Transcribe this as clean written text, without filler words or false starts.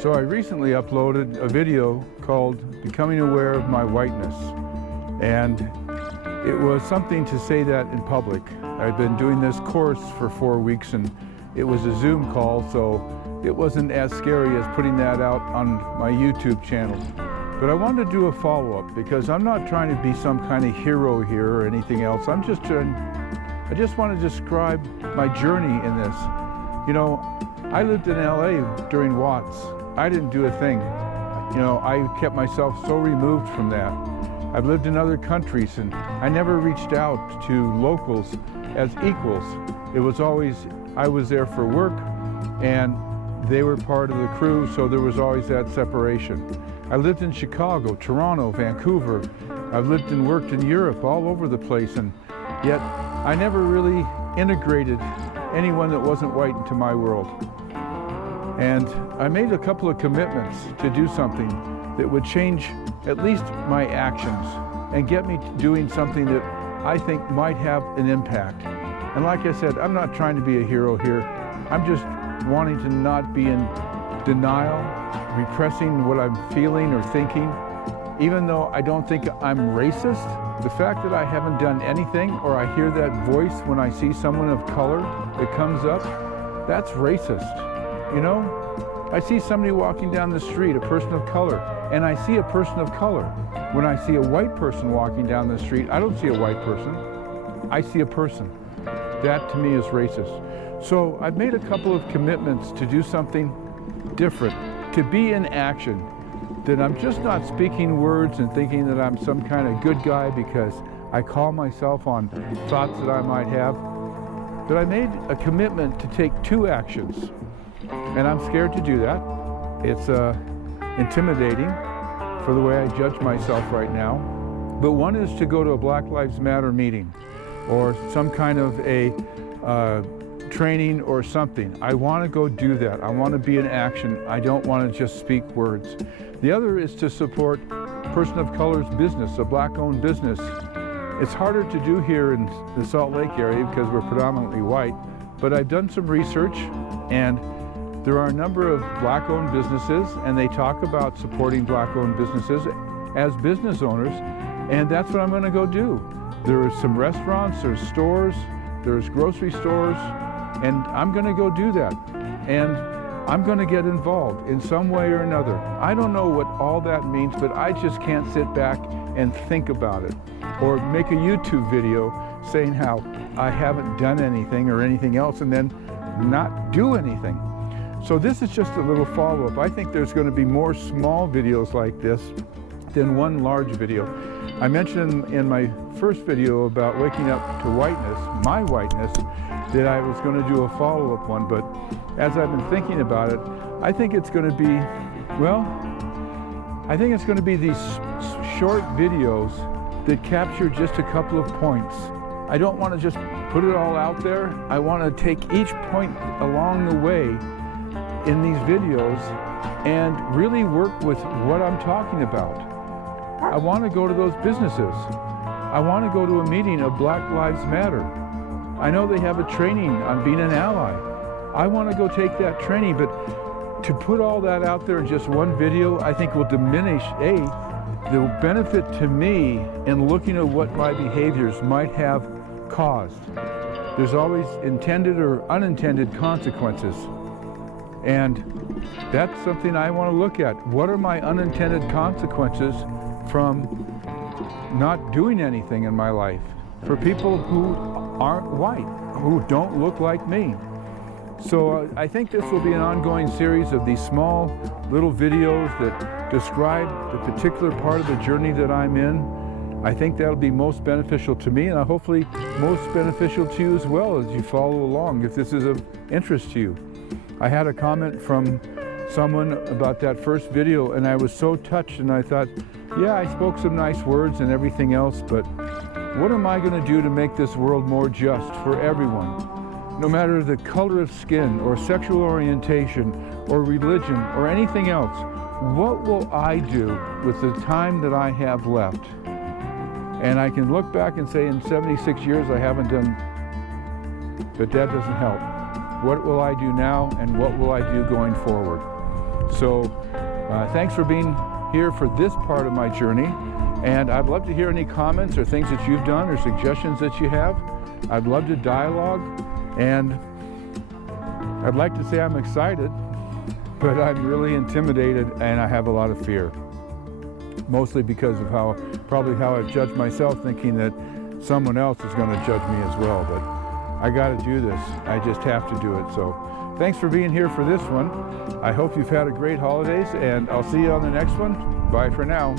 So I recently uploaded a video called Becoming Aware of My Whiteness. And it was something to say that in public. I've been doing this course for 4 weeks and it was a Zoom call, so it wasn't as scary as putting that out on my YouTube channel. But I wanted to do a follow-up because I'm not trying to be some kind of hero here or anything else. I just want to describe my journey in this. You know, I lived in LA during Watts. I didn't do a thing. You know, I kept myself so removed from that. I've lived in other countries and I never reached out to locals as equals. It was always, I was there for work and they were part of the crew, so there was always that separation. I lived in Chicago, Toronto, Vancouver. I've lived and worked in Europe, all over the place, and yet I never really integrated anyone that wasn't white into my world. And I made a couple of commitments to do something that would change at least my actions and get me doing something that I think might have an impact. And like I said, I'm not trying to be a hero here. I'm just wanting to not be in denial, repressing what I'm feeling or thinking. Even though I don't think I'm racist, the fact that I haven't done anything or I hear that voice when I see someone of color that comes up, that's racist. You know, I see somebody walking down the street, a person of color, and I see a person of color. When I see a white person walking down the street, I don't see a white person, I see a person. That to me is racist. So I've made a couple of commitments to do something different, to be in action, that I'm just not speaking words and thinking that I'm some kind of good guy because I call myself on thoughts that I might have. But I made a commitment to take 2 actions. And I'm scared to do that. It's intimidating for the way I judge myself right now. But one is to go to a Black Lives Matter meeting or some kind of a training or something. I want to go do that. I want to be in action. I don't want to just speak words. The other is to support person of color's business, a black-owned business. It's harder to do here in the Salt Lake area because we're predominantly white, but I've done some research and there are a number of black-owned businesses and they talk about supporting black-owned businesses as business owners, and that's what I'm going to go do. There are some restaurants, there's stores, there's grocery stores, and I'm going to go do that. And I'm going to get involved in some way or another. I don't know what all that means, but I just can't sit back and think about it. Or make a YouTube video saying how I haven't done anything or anything else and then not do anything. So this is just a little follow-up. I think there's going to be more small videos like this than one large video. I mentioned in my first video about waking up to whiteness, my whiteness, that I was going to do a follow-up one, but as I've been thinking about it, I think it's going to be, well, I think it's going to be these short videos that capture just a couple of points. I don't want to just put it all out there. I want to take each point along the way in these videos and really work with what I'm talking about. I want to go to those businesses. I want to go to a meeting of Black Lives Matter. I know they have a training on being an ally. I want to go take that training, but to put all that out there in just one video, I think will diminish, the benefit to me in looking at what my behaviors might have caused. There's always intended or unintended consequences. And that's something I want to look at. What are my unintended consequences from not doing anything in my life? For people who aren't white, who don't look like me. So I think this will be an ongoing series of these small little videos that describe the particular part of the journey that I'm in. I think that'll be most beneficial to me and hopefully most beneficial to you as well as you follow along if this is of interest to you. I had a comment from someone about that first video and I was so touched and I thought, yeah, I spoke some nice words and everything else, but what am I going to do to make this world more just for everyone? No matter the color of skin or sexual orientation or religion or anything else, what will I do with the time that I have left? And I can look back and say in 76 years I haven't done, but that doesn't help. What will I do now and what will I do going forward? So thanks for being here for this part of my journey. And I'd love to hear any comments or things that you've done or suggestions that you have. I'd love to dialogue, and I'd like to say I'm excited, but I'm really intimidated and I have a lot of fear. Mostly because of probably how I judge myself, thinking that someone else is going to judge me as well. But I got to do this. I just have to do it. So thanks for being here for this one. I hope you've had a great holidays, and I'll see you on the next one. Bye for now.